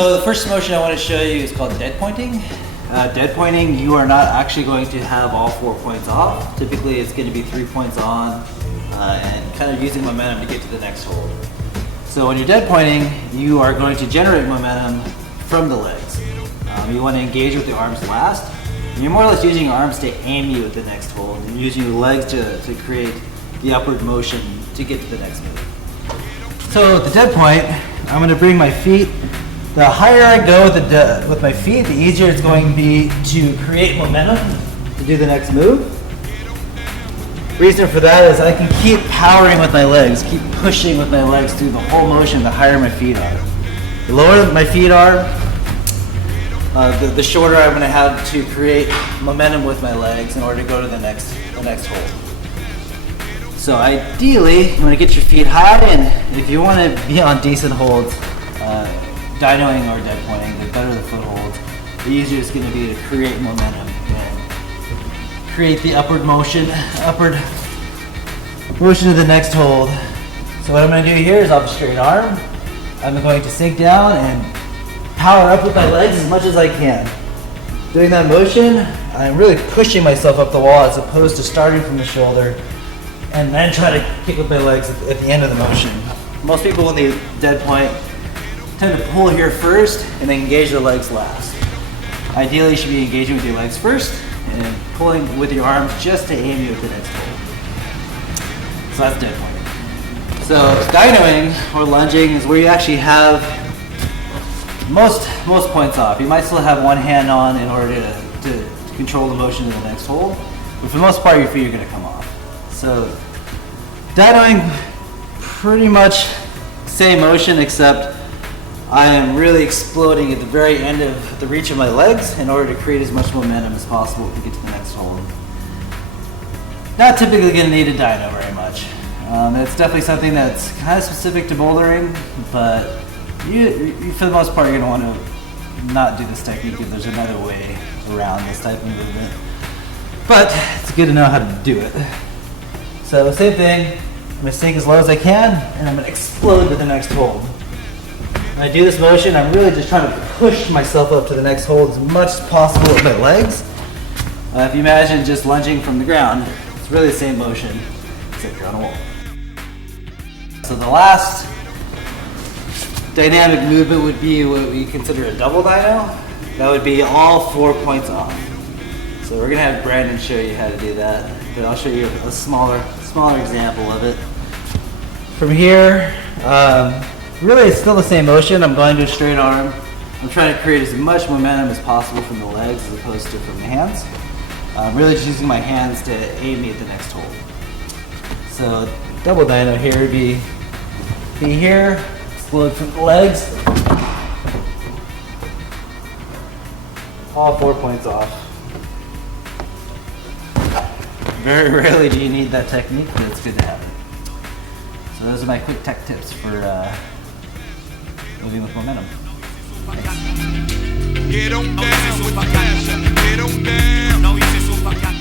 So the first motion I want to show you is called dead pointing. Dead pointing, you are not actually going to have all 4 points off. Typically it's going to be 3 points on and kind of using momentum to get to the next hold. So when you're dead pointing, you are going to generate momentum from the legs. You want to engage with the arms last. And you're more or less using your arms to aim you at the next hold and using your legs to create the upward motion to get to the next move. So at the dead point, I'm going to bring my feet. The higher I go with my feet, the easier it's going to be to create momentum to do the next move. Reason for that is I can keep powering with my legs, keep pushing with my legs through the whole motion the higher my feet are. The lower my feet are, the shorter I'm going to have to create momentum with my legs in order to go to the next hold. So ideally, you want to get your feet high, and if you want to be on decent holds, dynoing or dead pointing, the better the footholds, the easier it's going to be to create momentum and create the upward motion to the next hold. So what I'm going to do here is off a straight arm, I'm going to sink down and power up with my legs as much as I can. Doing that motion, I'm really pushing myself up the wall as opposed to starting from the shoulder and then try to kick with my legs at the end of the motion. Most people in the dead point tend to pull here first and then engage their legs last. Ideally, you should be engaging with your legs first and pulling with your arms just to aim you at the next hold. So that's dead pointing. So dynoing or lunging is where you actually have most points off. You might still have one hand on in order to control the motion to the next hold, but for the most part, your feet are going to come off. So dynoing, pretty much same motion, except I am really exploding at the very end of the reach of my legs in order to create as much momentum as possible to get to the next hold. Not typically going to need a dyno very much. It's definitely something that's kind of specific to bouldering, but you for the most part, you're going to want to not do this technique if there's another way around this type of movement. But it's good to know how to do it. So same thing, I'm going to sink as low as I can, and I'm going to explode to the next hold. When I do this motion, I'm really just trying to push myself up to the next hold as much as possible with my legs. If you imagine just lunging from the ground, it's really the same motion, except you're on a wall. So the last dynamic movement would be what we consider a double dyno. That would be all 4 points off. So we're gonna have Brandon show you how to do that, but I'll show you a smaller example of it. From here, really it's still the same motion. I'm going to a straight arm. I'm trying to create as much momentum as possible from the legs as opposed to from the hands. I'm really just using my hands to aim me at the next hold. So double dyno here would be here, explode from the legs, all 4 points off. Very rarely do you need that technique, but it's good to have it. So those are my quick tech tips for moving with momentum. Thanks.